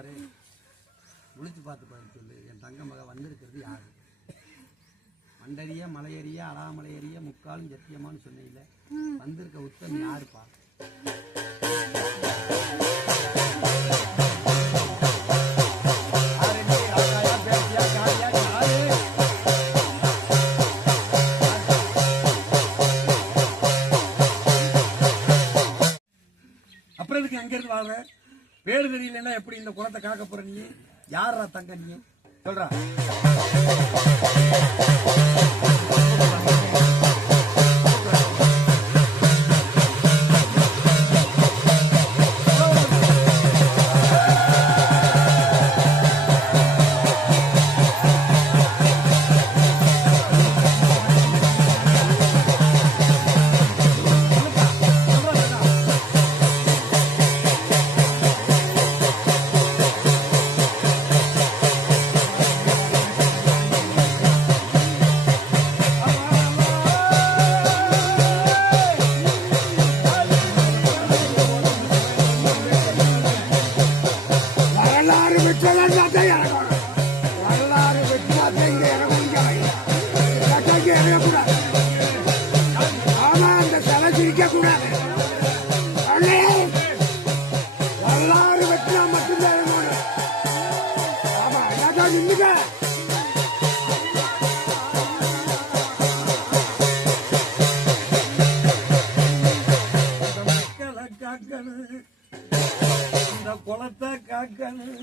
பாரு, முடிச்சு பார்த்து பாரு சொல்லு. என் தங்க மக வந்திருக்கிறது யாரு? மண்டறிய மலையறிய அடாமலையறிய முக்காலும் சத்தியமானு சொன்னீங்கள, வந்திருக்க உத்தமி யாருப்பா? அப்புறம் இதுக்கு எங்க இருந்து வாங்க? பேரு தெரியலன்னா எப்படி இந்த குளத்தை காக்க போற? நீ யாரா தங்க? நீ சொல்றா. இந்த குளத்தை காக்கணும்,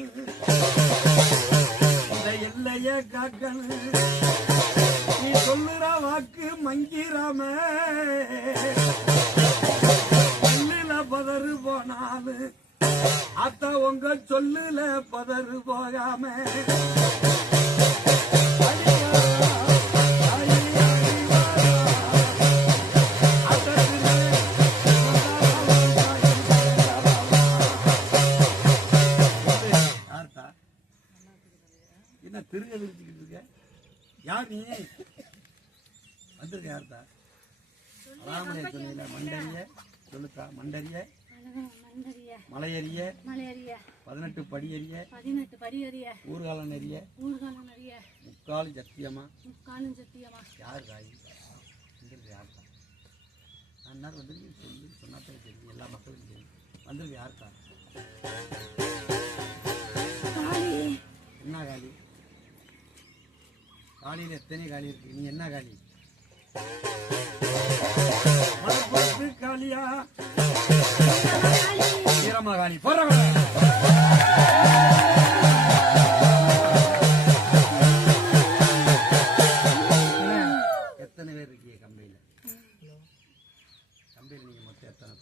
இந்த எல்லைய காக்கணும். நீ சொல்லுற வாக்கு மங்கிராம சொல்லுல பதறு போனாலும் அத்த உங்க சொல்லுல பதறு போகாம என்ன திருச்சிக்கிட்டு இருக்க? யார் நீ? வந்திருக்க யார்த்தா? ராமனே சொன்னீங்க. மண்டறிய சொல்லுக்கா. மண்டறிய மலையறிய 18 படியறிய ஊர்காலம் நெறிய முக்காலும் சத்தியமா யார் ராயி? இங்கிருந்து யார்த்தா? நான் நேரம் வந்துருக்கு சொல்லி சொன்னாத்தான் தெரியும், எல்லா மக்களுக்கும் தெரியும். வந்திருக்கு யார்த்தா? என்ன காலி? காலியில் எத்தனை காலி இருக்கு? நீ என்ன காலி? மலப்பொறுத்து காலியா? வீரமா காலி? போற எத்தனை பேர் இருக்கீங்க கம்பெனியில? கம்பெனியில் நீங்க மொத்தம் எத்தனை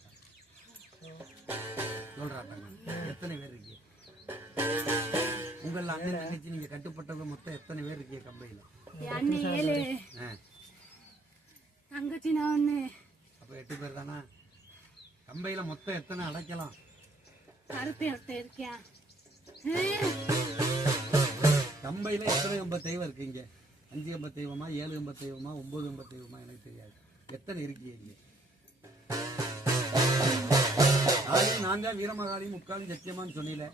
சொல்றாங்க? எத்தனை பேர் இருக்கீங்க? உங்கள அண்ணன் தங்கச்சி நீங்க கட்டுப்பட்டவங்க மொத்தம் எத்தனை பேர் இருக்கீங்க கம்பெனியில? தங்கச்சி நான் ஒண்ணு. அப்ப 8 பேர் தானா? கம்பெனியில மொத்தம் எத்தனை அடைக்கலாம்? கம்பெனியில எத்தனை கம்ப தெய்வம் இருக்கீங்க? 5 கம்ப தெய்வமா, 7 கம்ப தெய்வமா, 9 கம்ப தெய்வமா எனக்கு தெரியாது. எத்தனை இருக்கீங்க? நான் தான் வீரமகாளி முக்காலும் சத்தியமான்னு சொன்னீல.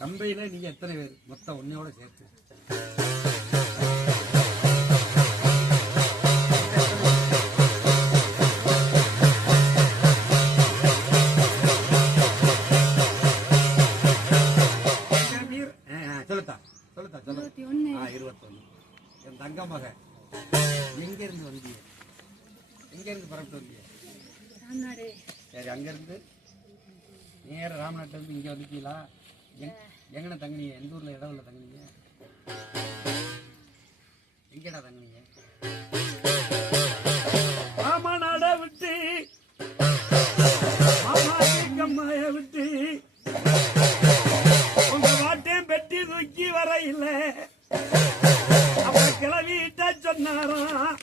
கம்பையில நீங்க எத்தனை பேர் மொத்தம் ஒன்னையோட சேர்த்து? சொல்லுத்தா 21. என் தங்க மக எங்க இருந்து வந்தீங்க? எங்க இருந்து பரப்பிட்டு வந்தீங்க? சரி, அங்க இருந்து நேர ராமநாட்டுல இருந்து இங்க வந்துட்டீங்களா? எங்கண்ணா தங்குனீங்க? எந்த ஊர்ல இடவுல தங்குனீங்க? எங்கடா தங்குனீங்க? மாமநாட விட்டு மாமாய விட்டு உங்க வாட்டையும் பெட்டி தூக்கி வர இல்ல. அப்ப கிளவிட்ட சொன்னாராம்,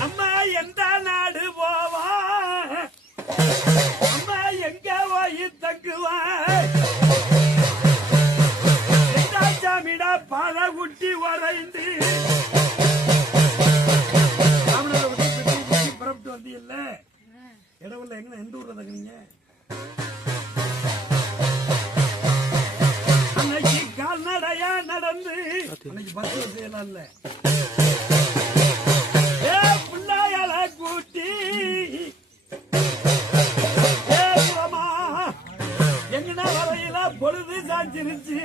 நம்ம எந்த நாடு போவா, நம்ம எங்க போய் தங்குவான்? பால குட்டி வரைந்து புறப்பட்டு வந்து இல்ல இடவுல எங்க எந்த ஊர்ல தங்குனீங்க? அன்னைக்கு பஸ் வசதியெல்லாம் இல்ல. பிள்ளையால கூட்டி எங்கனா வரையில பொழுது சாஞ்சிருச்சு.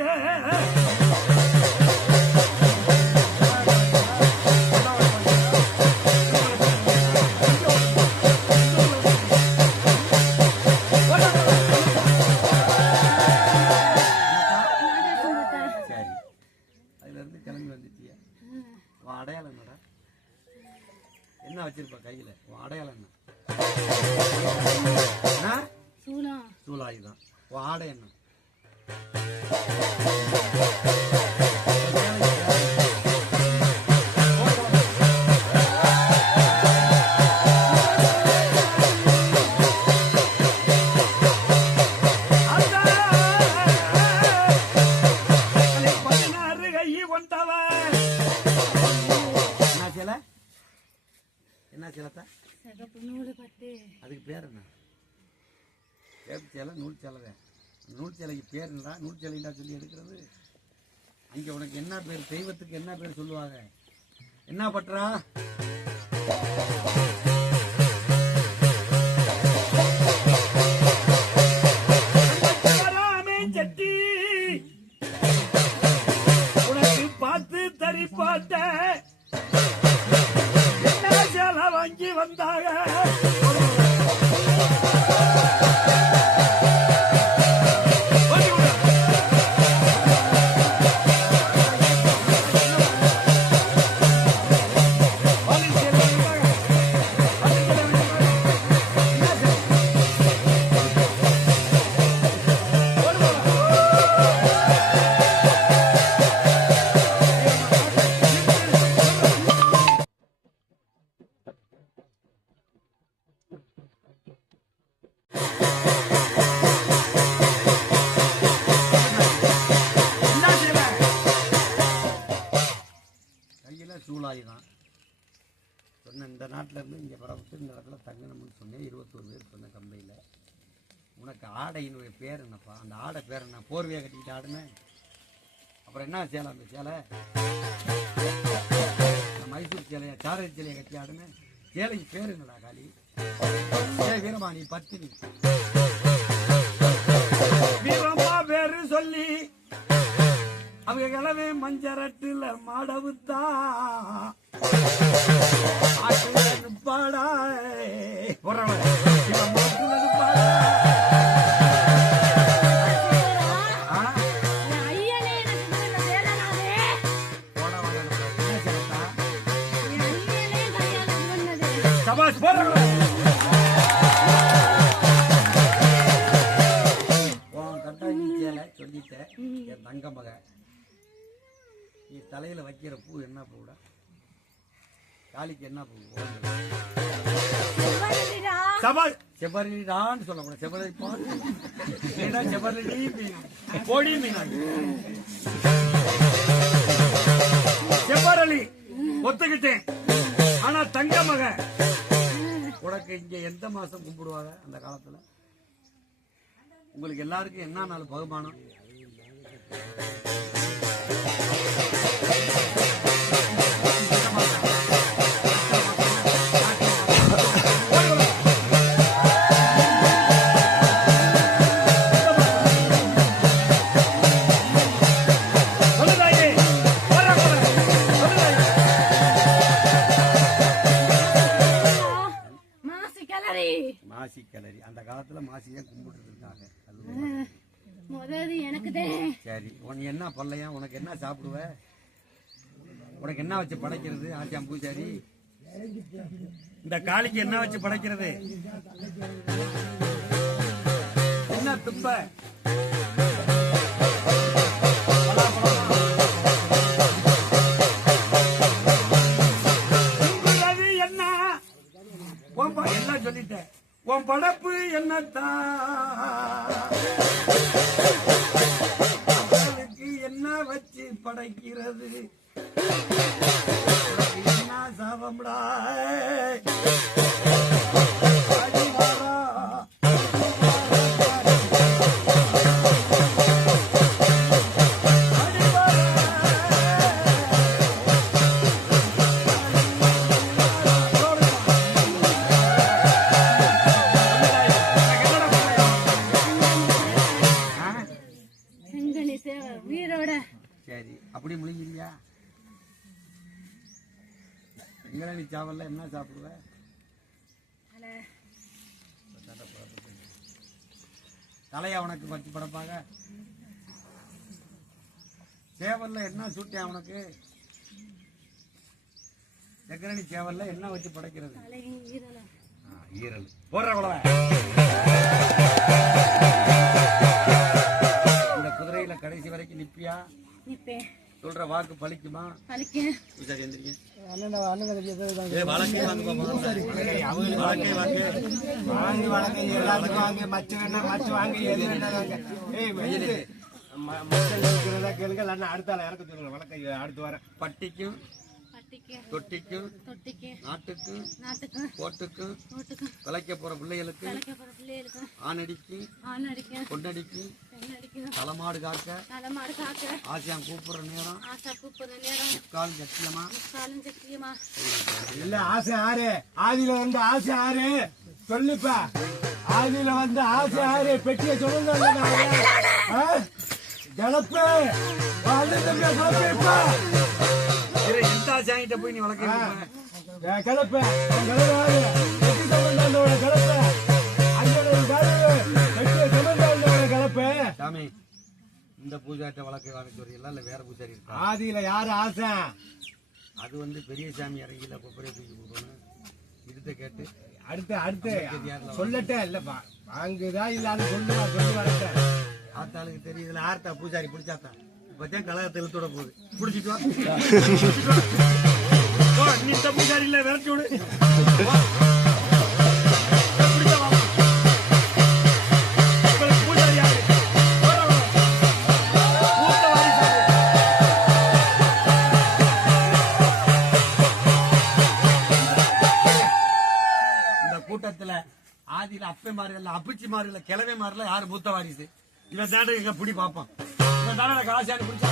அடையாளம் என்னடா? என்ன வச்சிருப்ப கையில? உன் அடையாளம் என்ன? சூலாயுதான். உன் ஆடை என்ன? என்ன சேலத்தா? அதுக்கு பேர் என்ன? சேப்பு சேலை, நூல் சேலை. நூல் சேலைக்கு பேர் என்னடா? நூல் சேலைண்டா சொல்லி எடுக்கிறது. அங்க உனக்கு என்ன பேர்? தெய்வத்துக்கு என்ன பேர் சொல்லுவாங்க? என்ன பற்றா? சட்டி உனக்கு பார்த்து தரிப்பாட்ட வாங்கி வந்தாக. சூலாயுதான் சொன்ன. இந்த நாட்டில இருந்து இங்க பரவத்து இந்த இடத்துல தங்கணும்னு சொன்னேன். 21 பேர் சொன்ன கம்பெனியில. உனக்கு ஆடையினுடைய பேர் என்னப்பா? அந்த ஆடை பேர் என்ன? போர்வையா கட்டிக்கிட்டு ஆடுன. அப்புறம் என்ன சேலை? அந்த சேலை மைசூர் சேலையா, சாரை சேலையை கட்டி ஆடுன. சேலைக்கு பேர் என்னடா காளி? வீரமாணி பத்தினி. வீரமா பேரு சொல்லி அவங்க கிளவே மஞ்சரட்டுல மாடவுத்தா பாடா சபாஷ் போற சொல்லிட்டேன். என் தங்க மக, நீ தலையில வைக்கிற பூ என்ன பூடா? காளிக்கு என்ன பூ? செவ்வரளிடான்னு சொல்லக்கூடாது. செவ்வரளி பாட்டு செவ்வரளி பொடி மீனா செவ்வரளி ஒத்துக்கிட்டேன். ஆனா தங்க மக உனக்கு இங்க எந்த மாசம் கும்பிடுவாங்க? அந்த காலத்துல உங்களுக்கு எல்லாருக்கும் என்ன நாள் பகுமானம்? மாசி கிளறி. அந்த காலத்துல மாசியா கும்பிட்டு இருக்காங்க. சரி, உனக்கு என்ன பல்லையா? உனக்கு என்ன சாப்பிடுவ? உனக்கு என்ன வச்சு படைக்கிறது? ஆச்சாம் பூசாரி, இந்த காளிக்கு என்ன வச்சு படைக்கிறது? என்ன துப்ப? என்ன சொல்லிட்டேன். உன் படைப்பு என்னத்தான்? என்ன வச்சு படைக்கிறது? என்ன சாபம்டா? சரி, அப்படி முழுங்கிறியா? இளநீ சாவல்ல என்ன சாப்பிடுவ? தலையா உனக்கு பத்தி படப்பாக? சேவல்ல என்ன சுட்டியா உனக்கு? சக்கரணி சேவல்ல என்ன வச்சு படைக்கிறது? ஈரல். போடுற குழவை. இந்த குதிரையில கடைசி வரைக்கும் நிப்பியா? நிப்பேன். சொல்ற வாக்கு பலிக்குமா? பலிக்கும். பூசாரி எந்திரிங்க. பட்டிக்கும் தொட்டிக்கும் நாட்டுக்கும் கோட்டுக்கும் விளைக்க போற பிள்ளைகளுக்கு ஆணடிக்கும் பொண்ணடிக்கும் தலைமாடு காக்க ஆசியான் கூப்பிடுற நேரம் முக்காலும் சத்தியமா இல்ல ஆசை ஆறு ஆதியில வந்து ஆசை ஆறு சொல்லுப்பா ஆதியில வந்து ஆசை ஆறு பெட்டிய சொல்லுங்க ஜலப்பு எந்த ஆசியாங்கிட்ட போய் நீ வளர்க்க கிளப்ப சாமி இந்த பூஜாட்ட வளர்க்க வரையெல்லாம் இல்ல வேற பூஜாரி இருக்கா? ஆதியில யாரு ஆசை? அது வந்து பெரிய சாமி இறங்கில கொப்பரையை தூக்கி கொடுக்கணும். இதுட்ட கேட்டு அடுத்து சொல்லட்டே இல்லப்பா வாங்குதா இல்லாத சொல்லுவாங்க. ஆத்தாளுக்கு தெரியுதுல ஆர்த்தா பூஜாரி பிடிச்சாத்தான் இப்பதான் கலகத்தை இழுத்தோட போகுது. பிடிச்சிட்டு வா நீ பூஜாரி இல்ல விரட்டி விடு. ஆதியில அப்பை மாறுல அப்பிச்சி மாறுல கிழமை மாறுல யாரு மூத்த வாரிசு? இவன் தாண்ட எங்க பிடி பாப்பான். இவன் தானே காசான்னு பிடிச்சா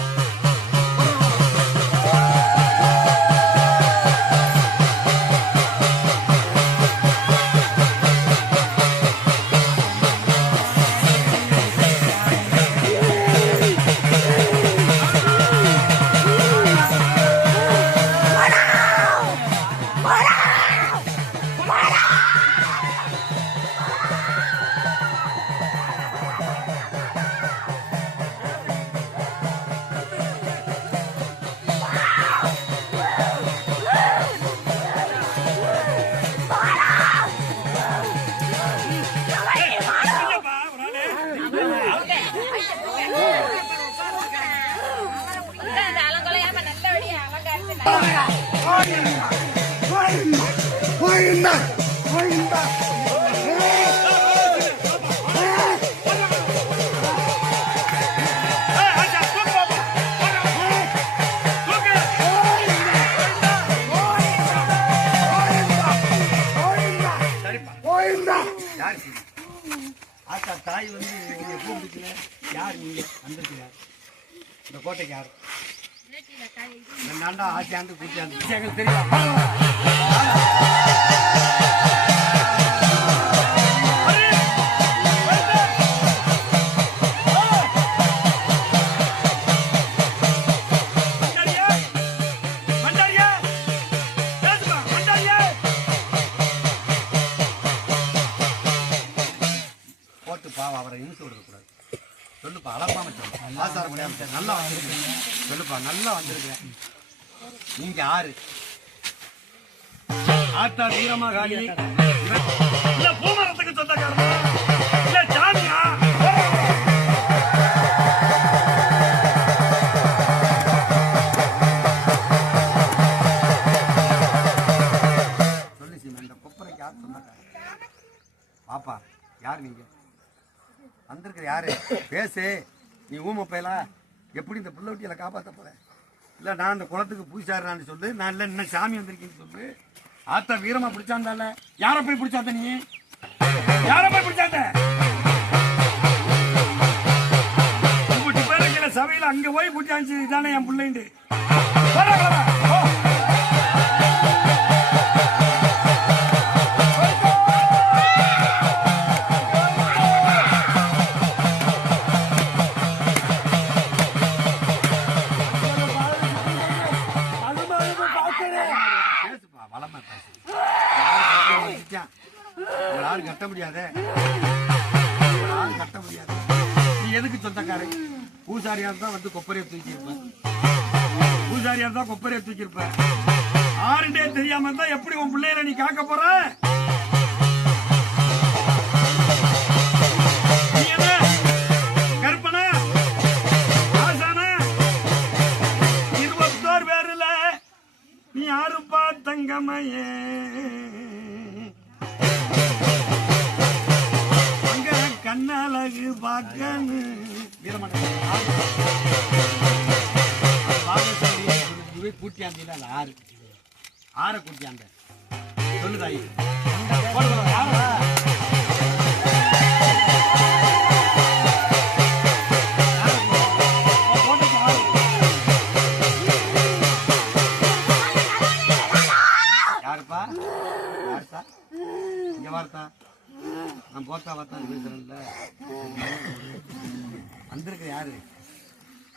தாய் வந்து கூப்பிடுச்சுல யார் நீங்க வந்திருக்கீங்க? இந்த கோட்டைக்கு யார்? நான்டா ஆசியாந்து கூட்டியாந்து விஷயங்கள் தெரியும். பாவம் அவரை இழுத்து விடக்கூடாது. சொல்லுப்பா அளப்பாம சொல்லு. ஆசார முடியாம நல்லா வந்திருக்கேன். சொல்லுப்பா நல்லா வந்திருக்கேன். நீங்க யாரு? ஆத்தா வீரமா காளி இல்ல பூமரத்துக்கு சொந்தக்காரனா இல்ல சாமியா? சொல்லு சீமா இந்த கொப்பரைக்கு யார் சொந்தக்காரன்? பாப்பா யார் நீங்க? வந்திருக்கிற யாரு? பேசு. நீ ஊமை போயலா எப்படி இந்த புள்ள ஊட்டியில காப்பாற்ற போற? இல்ல நான் இந்த குளத்துக்கு பூசாருன்னு சொல்லு. நான் இல்ல இன்னும் சாமி வந்திருக்கேன்னு சொல்லு. ஆத்தா வீரமா பிடிச்சாந்தால யார போய் பிடிச்சாத்த? நீ யார போய் பிடிச்சாத்த? உங்கள்கிட்ட பேர் இருக்கிற சபையில அங்க போய் பிடிச்சாச்சு. இதானே என் பிள்ளைண்டு யாரும் கட்ட முடியாதே, யாரும் கட்ட முடியாது. நீ எதுக்கு சொந்தக்காரன்? பூசாரியா இருந்தா வந்து கொப்பரையை தூக்கியிருப்ப, பூசாரியா இருந்தா கொப்பரையை தூக்கியிருப்ப. ஆறுண்டே தெரியாம இருந்தா எப்படி உன் பிள்ளைகளை நீ காக்க போற? நீ என்ன கற்பனா ஆசானா? 21 பேருல நீ யாருப்பா தங்கமையே? அங்க கண்ணழகு பார்க்கன்னு கூட்டியாந்தீங்க. அந்த ஆற கூட்டியாந்த சொல்லுதாயி யாருப்பா? யாருத்தா? இங்க வார்த்தா நான் போத்தா வார்த்தான் பேசுறேன்ல. வந்திருக்க யாரு?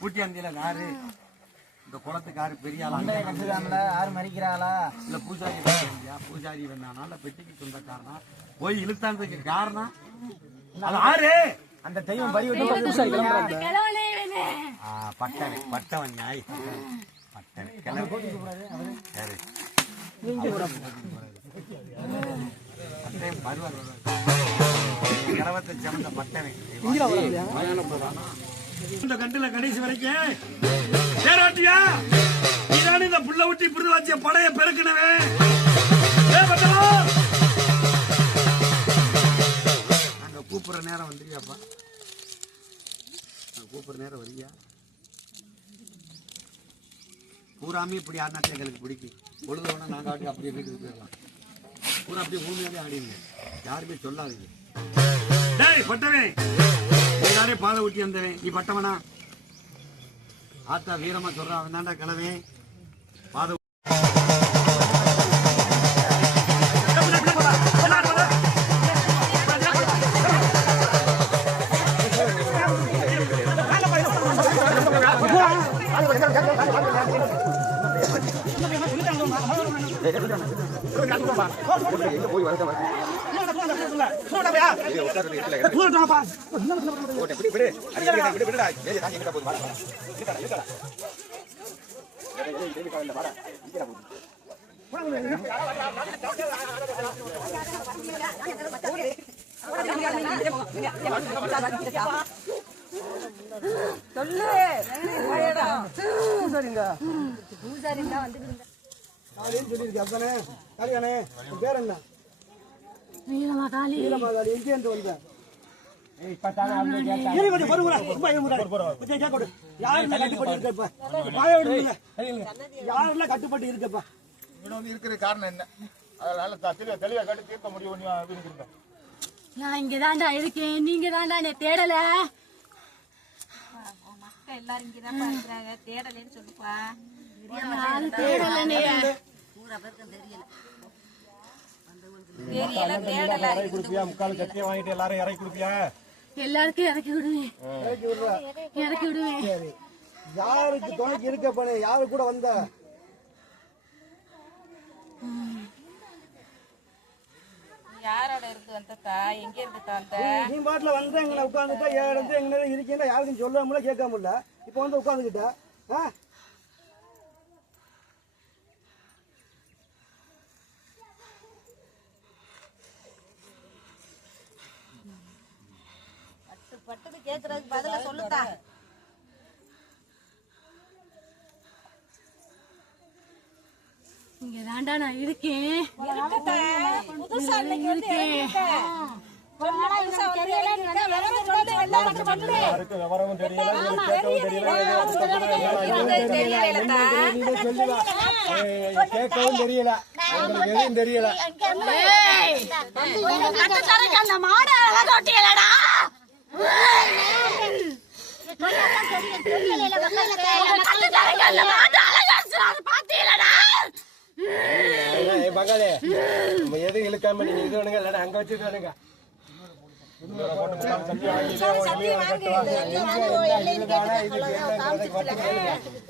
கூட்டியாந்தியில யாரு? இந்த குளத்துக்கு யாரு பெரிய ஆளா? யாரு மறிக்கிறாளா? இல்ல பூஜாரி பூஜாரி வந்தானா இல்ல பெட்டிக்கு சொந்தக்காரனா? போய் இழுத்தானதுக்கு காரணம் அது யாரு? அந்த தெய்வம் பறி விட்டு பட்டவன் பட்டவன் ஞாய் பட்டவன் கிரவத்தை செவந்த பட்டவன் இந்த கண்டுல கடைசி வரைக்கும் பேராட்டியா இதான இந்த புள்ள ஊட்டி புரிது வச்ச படைய பெருக்கினவே. நாங்க கூப்பிடுற நேரம் வந்துருக்கியாப்பா? கூப்பிடுற நேரம் வரியா? பூராமே இப்படி ஆடினாட்டே எங்களுக்கு பிடிக்கும். பொழுது வேணா நாங்க ஆட்டி அப்படியே வீட்டுக்கு போயிடலாம். பூரா அப்படியே பூமியாவே ஆடிங்க, யாருமே சொல்லாதீங்க. டேய் பட்டவே, எல்லாரே பாதை ஊட்டி வந்தவன் நீ பட்டவனா? ஆத்தா வீரமா சொல்றான், அவன் தாண்டா கிளவே பாதை. பேர் என்ன? வீரமகாளி. எங்க இருந்து வந்த? யாரெல்லாம் கட்டுப்பட்டு இருக்கப்பா? இருக்கிற காரணம் என்ன? அதனால தெளிவா கட்டு தீர்க்க முடியும். நான் இங்க தாண்டா இருக்கேன், நீங்க தாண்டா என்ன தேடல. எல்லாரும் இங்கதான் இருக்கிறாங்க, தேடலன்னு சொல்லுப்பா. தேடல முக்கால் கட்டிய வாங்கிட்டு எல்லாரும் இறக்கி கொடுப்பியா? எல்லாருக்கும் இறக்கி விடுவேன், இறக்கி விடுவேன். யாருக்கு துணைக்கு இருக்க பண்ணு? யாரு கூட வந்த? யாரோட இருந்து வந்தா? எங்க இருந்து வந்த? நீ பாட்டுல வந்து எங்க உட்காந்துட்டா இடத்து எங்க இருக்கீங்கன்னா யாருக்கும் சொல்லாமல கேட்காமல இப்ப வந்து உட்காந்துக்கிட்ட பட்டுக்கு கேக்குறதுக்கு பதிலா சொல்லுதா? இங்க தாண்டா நான் இருக்கேன், புதுசா இருக்கேன். விவரமும் தெரியல, கேட்கவும் தெரியல, எதுவும் தெரியல. பங்காளி எது இழுக்காம நீங்க இது வேணுங்க, இல்ல அங்க வச்சுட்டு வேணுங்க.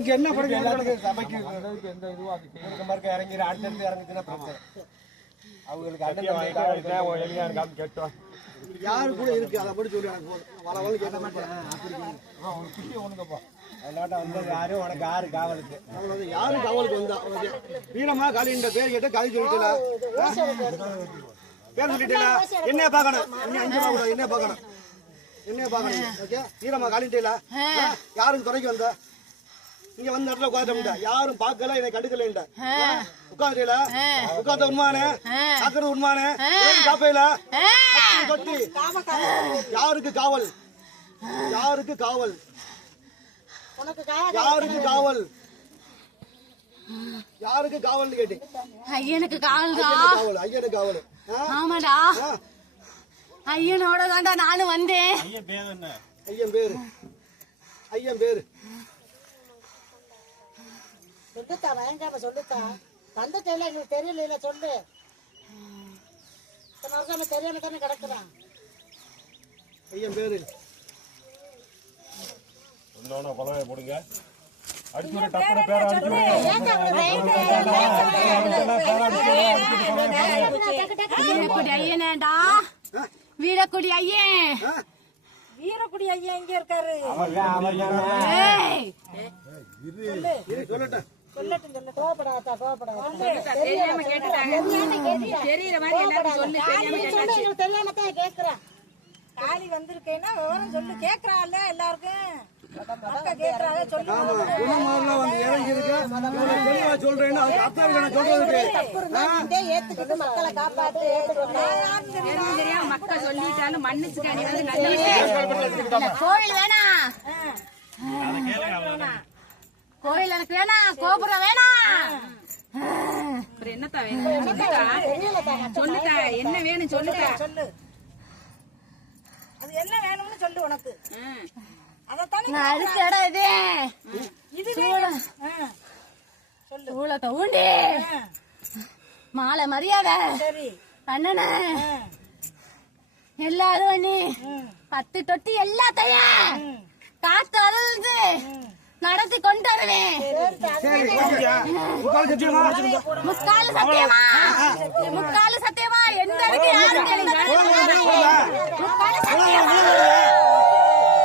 இங்க என்ன பண்ணுங்க? எல்லாத்துக்கும் சபைக்கு எந்த இதுவும் இறங்கி அடுத்தடுத்து இறங்குச்சுன்னா பிரச்சனை. அவங்களுக்கு அண்ணன் எளியா இருக்கான்னு கேட்டோம். யாரு கூட இருக்கு அதை மட்டும் சொல்லி எனக்கு போதும். வளவளன்னு கேட்ட மாட்டேன். ஒரு குட்டி ஒண்ணுங்கப்பா. அதனால வந்து யாரு உனக்கு யாரு காவலுக்கு யாரும் காவலுக்கு வந்தா வீரமா காலின்ற பேர் கேட்டு காலி சொல்லிட்டா பேர் சொல்லிட்டா என்ன பாக்கணும் என்ன பாக்கணும் என்ன பாக்கணும் ஓகே வீரமா காலிட்டா யாரும் துறைக்கு வந்தா இங்க வந்து இடத்துல உட்காந்துட்டா யாரும் பார்க்கல என்னை கண்டுக்கல உட்காந்துட்டீல உட்காந்த உண்மானே சாக்கிறது உண்மானே காப்பையில கொட்டி யாருக்கு காவல் யாருக்கு காவல் யாருக்கு காவல் யாருக்கு காவல்னு கேட்டு ஐயனுக்கு காவல்டா. காவல் ஐயனுக்கு காவல் ஆமாடா, ஐயனோட தான்டா நானும் வந்தேன். ஐயன் பேர் என்ன? ஐயன் பேரு ஐயன் பேரு சொல்லுத்தா பயங்கரமா சொல்லுத்தா தந்தத்தை இல்லை எங்களுக்கு தெரியல சொல்லு இத்தனை வருஷம் தெரியாம தானே கிடக்குறான் ஐயன் பேரு இன்னொன்னு கொலவை போடுங்க. அடிச்சு ஒரு டப்பட பேர அடிச்சு வீரக்குடி ஐயனேடா, வீரக்குடி ஐயன். வீரக்குடி ஐயா இங்க இருக்காரு ஏய், சொல்லட்டேன் சொல்லட்டும் சொல்லு கோபப்படாதா கோபப்படாத தெரியாம கேட்டுட்டாங்க. தெரியற மாதிரி எல்லாரும் சொல்லு. தெரியாம கேட்டாச்சு. எங்களுக்கு தெரியாம தான் கேக்குறேன் காளி வந்திருக்கேன்னா விவரம் சொல்லு கேக்குறாள் எல்லாருக்கும் அக்கா கேக்குறாங்க சொல்லு குணமாரில் வந்து இறங்கி இருக்க தெளிவா சொல்றேன்னு அது அர்த்தம் நான் சொல்றதுக்கு ஏத்துக்கிட்டு மக்களை காப்பாத்து தெரியாம மக்கள் சொல்லிட்டாலும் மன்னிச்சுக்காடி வந்து நல்ல கோவில் வேணா, கோவில் எனக்கு வேணா, கோபுரம் வேணா. அப்புறம் என்னத்தா வேணும் சொல்லுக்கா. சொல்லுக்கா என்ன வேணும் சொல்லுக்கா. சொல்லு அது என்ன வேணும்னு சொல்லு உனக்கு அதத்தானே நான் அடுத்த இடம் இது. இது சூளத்தை ஊண்டி மாலை மரியாதை சரி பண்ணன எல்லாரும் பண்ணி 10 தொட்டி எல்லாத்தையும் காத்து அருந்து நடத்தி கொண்டு வருவேன். முக்கால் சத்தியமா, முக்கால் சத்தியமா எந்த இருக்கு யாருக்கு முக்கால் சத்தியமா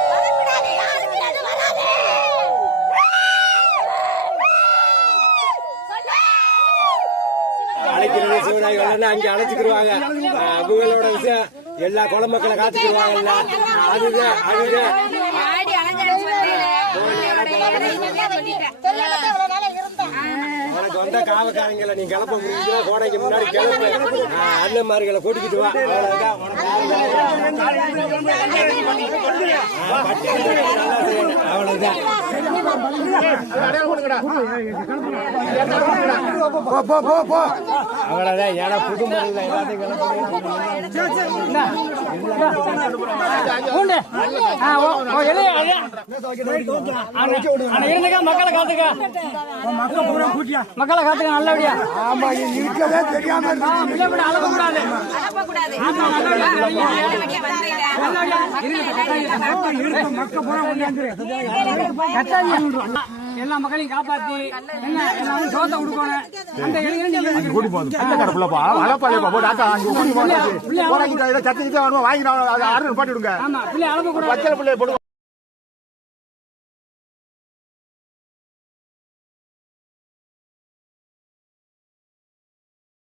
வரக்கூடாது, யாருக்கு அது வராது. அழைக்கிறது சிவனாய் அங்க அழைச்சிக்கிடுவாங்க. அவங்களோட விஷயம் எல்லா குளமக்களை காத்துக்கிடுவாங்கல்ல. அதுதான் அதுதான் ஆடி அலங்கரிச்சு உனக்கு வந்த காவக்காரங்களை நீ கிளப்ப முடியுங்களா? கோடைக்கு முன்னாடி கிளப்பு அண்ணன்மார்களை கூட்டிக்கிட்டு வா. அவ்வளவுதான் உனக்கு அவ்வளவுதான். அவ்வளவுதான். ஏன்னா புது முறையில் எல்லாத்தையும் மக்களை காத்துக்க, மக்களை காத்துக்க நல்லபடியா. ஆமா இருக்கவே தெரியாம அழகக்கூடாது, எல்லா மக்களையும் காப்பாத்தி சோத்தை கொடுக்கணும். அந்த கூட்டி போகுது வாங்கி பாட்டி விடுங்க. ஆமா பிள்ளை அளவு கூட பச்சை பிள்ளை போடுங்க.